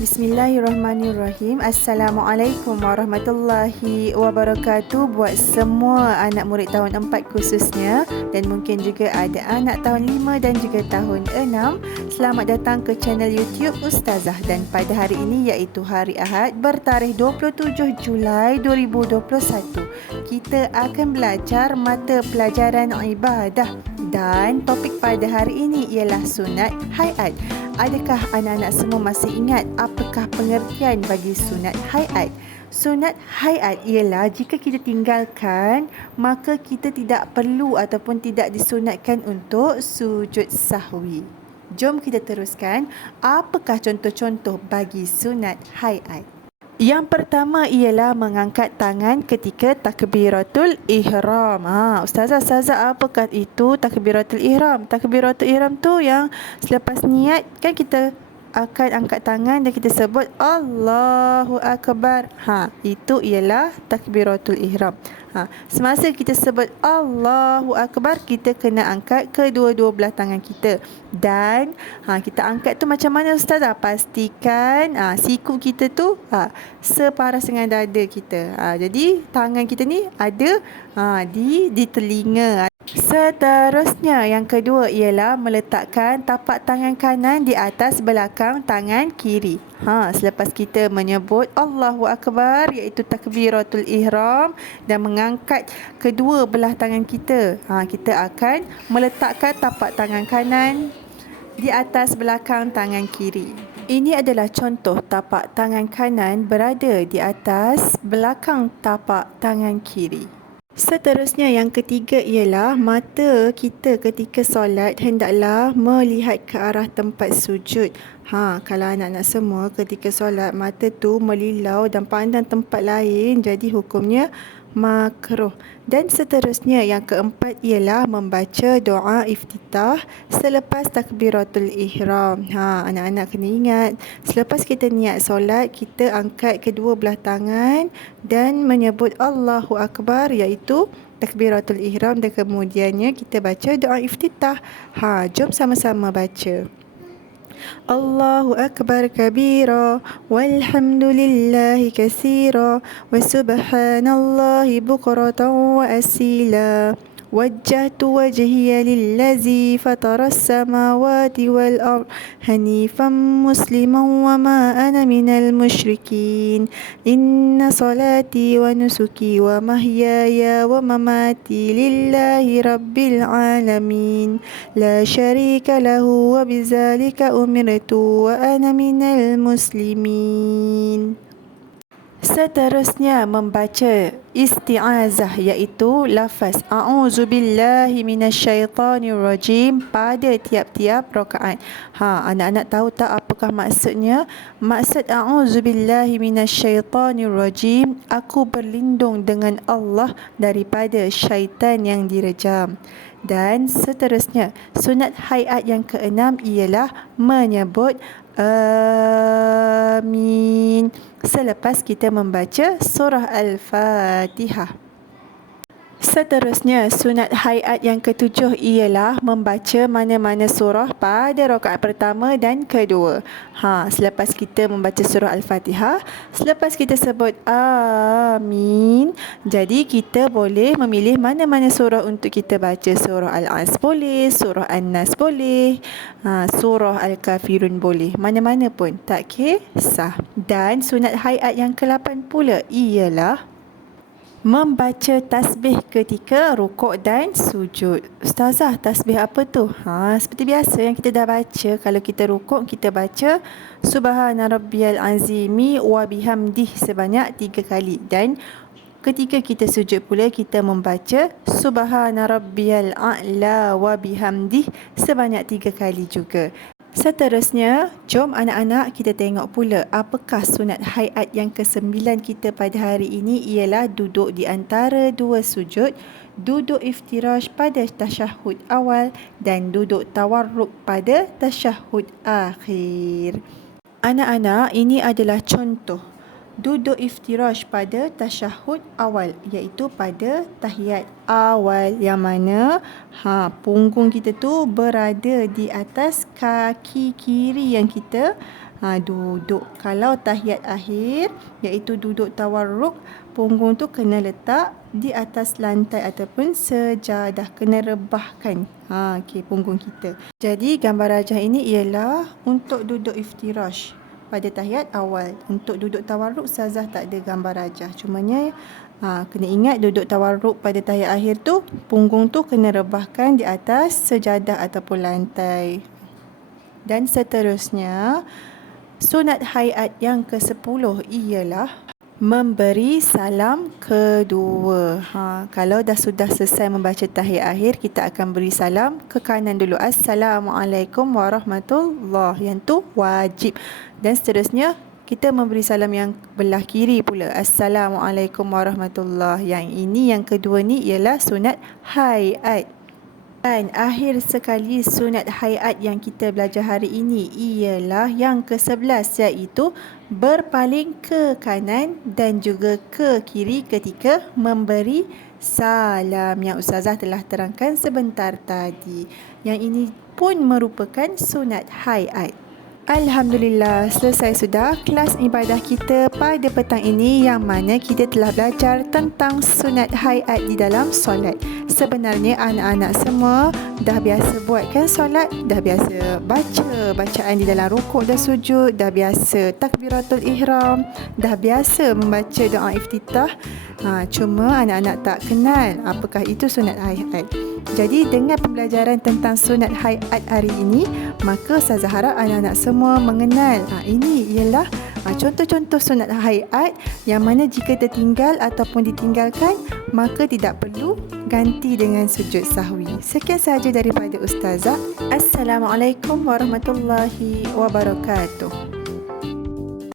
Bismillahirrahmanirrahim. Assalamualaikum warahmatullahi wabarakatuh. Buat semua anak murid tahun 4 khususnya, dan mungkin juga ada anak tahun 5 dan juga tahun 6. Selamat datang ke channel YouTube Ustazah. Dan pada hari ini iaitu hari Ahad bertarikh 27 Julai 2021, kita akan belajar mata pelajaran ibadah. Dan topik pada hari ini ialah sunat hayat. Adakah anak-anak semua masih ingat apakah pengertian bagi sunat hayat? Sunat hayat ialah jika kita tinggalkan, maka kita tidak perlu ataupun tidak disunatkan untuk sujud sahwi. Jom kita teruskan, apakah contoh-contoh bagi sunat hayat? Yang pertama ialah mengangkat tangan ketika takbiratul ihram. Ustazah, apakah itu takbiratul ihram? Takbiratul ihram tu yang selepas niat kan kita akan angkat tangan dan kita sebut Allahu Akbar. Itu ialah takbiratul ihram. Semasa kita sebut Allahu Akbar, kita kena angkat kedua-dua belah tangan kita. Dan kita angkat tu macam mana Ustazah? Pastikan siku kita tu separas dengan dada kita. Jadi tangan kita ni ada di telinga. Seterusnya, yang kedua ialah meletakkan tapak tangan kanan di atas belakang tangan kiri. Selepas kita menyebut Allahu Akbar, iaitu takbiratul ihram, dan mengangkat kedua belah tangan kita, kita akan meletakkan tapak tangan kanan di atas belakang tangan kiri. Ini adalah contoh tapak tangan kanan berada di atas belakang tapak tangan kiri. Seterusnya, yang ketiga ialah mata kita ketika solat hendaklah melihat ke arah tempat sujud. Kalau anak-anak semua ketika solat mata tu melilau dan pandang tempat lain, jadi hukumnya makruh. Dan seterusnya, yang keempat ialah membaca doa iftitah selepas takbiratul ihram. Anak-anak kena ingat, selepas kita niat solat, kita angkat kedua belah tangan dan menyebut Allahu Akbar, iaitu takbiratul ihram, dan kemudiannya kita baca doa iftitah. Jom sama-sama baca. Allahu Akbar kabira walhamdulillahi katsira wa subhanallahi bukratan wa asila. وجهت وجهي للذي فطر السماوات والأرض حنيفا مسلما وما أنا من المشركين إن صلاتي ونسكي ومحياي ومماتي لله رب العالمين لا شريك له وبذلك أمرت وأنا من المسلمين. Seterusnya, membaca isti'azah, iaitu lafaz A'udzubillahi minasyaitanirrajim pada tiap-tiap rakaat. Anak-anak tahu tak apakah maksudnya? Maksud A'udzubillahi minasyaitanirrajim, aku berlindung dengan Allah daripada syaitan yang direjam. Dan seterusnya, sunat hayat yang keenam ialah menyebut Amin selepas kita membaca surah Al-Fatihah. Seterusnya, sunat hayat yang ketujuh ialah membaca mana-mana surah pada rakaat pertama dan kedua. Selepas kita membaca surah Al-Fatihah, selepas kita sebut Amin, jadi kita boleh memilih mana-mana surah untuk kita baca. Surah Al-As boleh, surah An-Nas boleh, surah Al-Kafirun boleh, mana-mana pun, tak kisah. Dan sunat hayat yang ke-8 pula ialah membaca tasbih ketika rukuk dan sujud. Ustazah, tasbih apa tu? Seperti biasa yang kita dah baca. Kalau kita rukuk, kita baca Subhana rabbiyal azimi wa bihamdih sebanyak 3 kali. Dan ketika kita sujud pula, kita membaca Subhana rabbiyal a'la wa bihamdih sebanyak 3 kali juga. Seterusnya, jom anak-anak kita tengok pula apakah sunat hayat yang ke-9 kita pada hari ini ialah duduk di antara dua sujud, duduk iftirash pada tasyahud awal dan duduk tawarruk pada tasyahud akhir. Anak-anak, ini adalah contoh duduk iftirash pada tasyahud awal, iaitu pada tahiyat awal, yang mana punggung kita tu berada di atas kaki kiri yang kita duduk. Kalau tahiyat akhir, iaitu duduk tawarruk, punggung tu kena letak di atas lantai ataupun sejadah, kena rebahkan punggung kita. Jadi gambar rajah ini ialah untuk duduk iftirash pada tahiyat awal. Untuk duduk tawarruk, ustazah tak ada gambar rajah. Cumanya kena ingat duduk tawarruk pada tahiyat akhir tu, punggung tu kena rebahkan di atas sejadah ataupun lantai. Dan seterusnya, sunat hayat yang ke-10 ialah memberi salam kedua. Kalau sudah selesai membaca tahiyat akhir, kita akan beri salam ke kanan dulu. Assalamualaikum warahmatullahi. Yang tu wajib. Dan seterusnya, kita memberi salam yang belah kiri pula. Assalamualaikum warahmatullahi. Yang ini, yang kedua ni ialah sunat hayat. Dan akhir sekali sunat hayat yang kita belajar hari ini ialah yang ke-11, iaitu berpaling ke kanan dan juga ke kiri ketika memberi salam yang ustazah telah terangkan sebentar tadi. Yang ini pun merupakan sunat hayat. Alhamdulillah, selesai sudah kelas ibadah kita pada petang ini, yang mana kita telah belajar tentang sunat hayat di dalam solat. Sebenarnya anak-anak semua dah biasa buatkan solat, dah biasa baca bacaan di dalam rukuk dan sujud, dah biasa takbiratul ihram, dah biasa membaca doa iftitah. Cuma anak-anak tak kenal apakah itu sunat hayat. Jadi dengan pembelajaran tentang sunat hayat hari ini, maka saya harap anak-anak semua mengenal ini ialah contoh-contoh sunat hayat yang mana jika tertinggal ataupun ditinggalkan, maka tidak perlu ganti dengan sujud sahwi. Sekian sahaja daripada ustazah. Assalamualaikum warahmatullahi wabarakatuh.